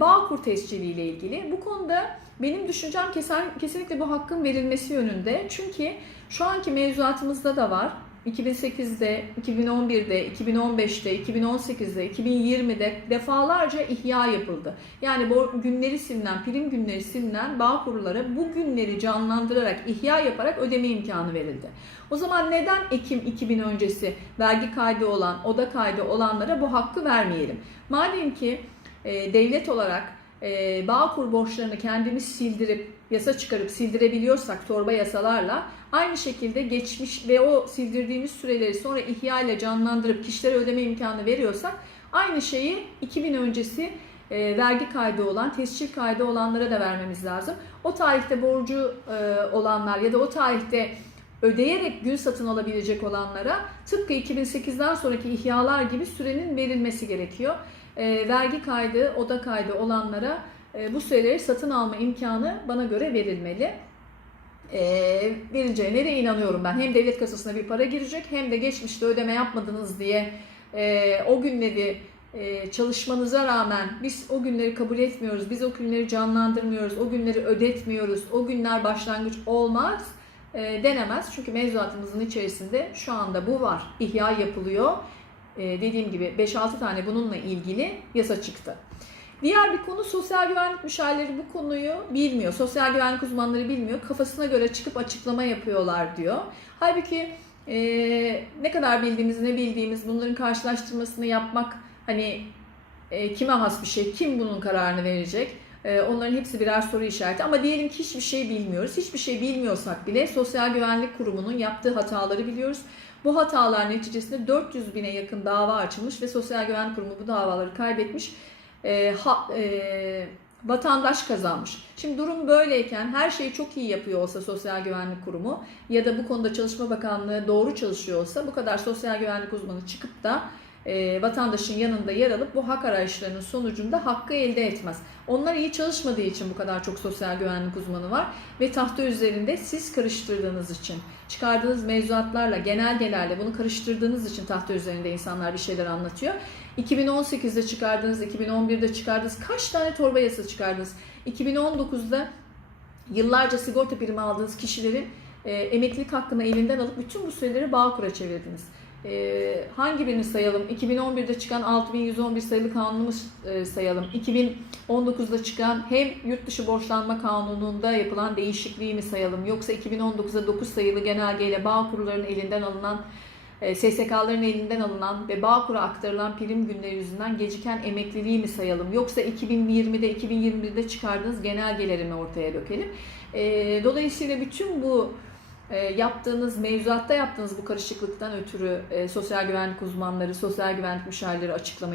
Bağkur tescili ile ilgili. Bu konuda benim düşüncem kesinlikle bu hakkın verilmesi yönünde. Çünkü şu anki mevzuatımızda da var. 2008'de, 2011'de, 2015'te, 2018'de, 2020'de defalarca ihya yapıldı. Yani bu günleri silinen, prim günleri silinen bağ kurullara bu günleri canlandırarak, ihya yaparak ödeme imkanı verildi. O zaman neden Ekim 2000 öncesi vergi kaydı olan, oda kaydı olanlara bu hakkı vermeyelim? Madem ki e, devlet olarak e, Bağkur borçlarını kendimiz sildirip yasa çıkarıp sildirebiliyorsak torba yasalarla aynı şekilde geçmiş ve o sildirdiğimiz süreleri sonra ihya ile canlandırıp kişilere ödeme imkanı veriyorsak aynı şeyi 2000 öncesi e, vergi kaydı olan, tescil kaydı olanlara da vermemiz lazım. O tarihte borcu e, olanlar ya da o tarihte ödeyerek gün satın alabilecek olanlara tıpkı 2008'den sonraki ihyalar gibi sürenin verilmesi gerekiyor. E, vergi kaydı, oda kaydı olanlara e, bu süreleri satın alma imkanı bana göre verilmeli. E, verileceğine de inanıyorum ben. Hem devlet kasasına bir para girecek hem de geçmişte ödeme yapmadınız diye e, o günleri e, çalışmanıza rağmen biz o günleri kabul etmiyoruz, biz o günleri canlandırmıyoruz, o günleri ödetmiyoruz, o günler başlangıç olmaz e, denemez. Çünkü mevzuatımızın içerisinde şu anda bu var. İhya yapılıyor. E, dediğim gibi 5-6 tane bununla ilgili yasa çıktı. Diğer bir konu sosyal güvenlik müşavirleri bu konuyu bilmiyor. Sosyal güvenlik uzmanları bilmiyor. Kafasına göre çıkıp açıklama yapıyorlar diyor. Halbuki e, ne kadar bildiğimiz ne bildiğimiz bunların karşılaştırmasını yapmak hani e, kime has bir şey, kim bunun kararını verecek? E, onların hepsi birer soru işareti. Ama diyelim ki hiçbir şey bilmiyoruz. Hiçbir şey bilmiyorsak bile Sosyal Güvenlik Kurumu'nun yaptığı hataları biliyoruz. Bu hatalar neticesinde 400 bine yakın dava açılmış ve Sosyal Güvenlik Kurumu bu davaları kaybetmiş. E, ha, e, vatandaş kazanmış. Şimdi durum böyleyken her şeyi çok iyi yapıyor olsa Sosyal Güvenlik Kurumu ya da bu konuda Çalışma Bakanlığı doğru çalışıyor olsa bu kadar sosyal güvenlik uzmanı çıkıp da e, vatandaşın yanında yer alıp bu hak arayışlarının sonucunda hakkı elde etmez. Onlar iyi çalışmadığı için bu kadar çok sosyal güvenlik uzmanı var ve tahta üzerinde siz karıştırdığınız için, çıkardığınız mevzuatlarla, genelgelerle bunu karıştırdığınız için tahta üzerinde insanlar bir şeyler anlatıyor. 2018'de çıkardınız, 2011'de çıkardınız, kaç tane torba yasa çıkardınız? 2019'da yıllarca sigorta primi aldığınız kişilerin e, emeklilik hakkını elinden alıp bütün bu süreleri Bağkur'a çevirdiniz. E, hangi birini sayalım? 2011'de çıkan 6111 sayılı kanunu e, sayalım. 2019'da çıkan hem yurt dışı borçlanma kanununda yapılan değişikliği mi sayalım? Yoksa 2019'da 9 sayılı genelgeyle bağ kurullarının elinden alınan e, SSK'ların elinden alınan ve Bağkur'a aktarılan prim günleri yüzünden geciken emekliliği mi sayalım? Yoksa 2020'de 2021'de çıkardığınız genelgeleri mi ortaya dökelim? E, dolayısıyla bütün bu yaptığınız, mevzuatta yaptığınız bu karışıklıktan ötürü e, sosyal güvenlik uzmanları, sosyal güvenlik müşavirleri açıklama.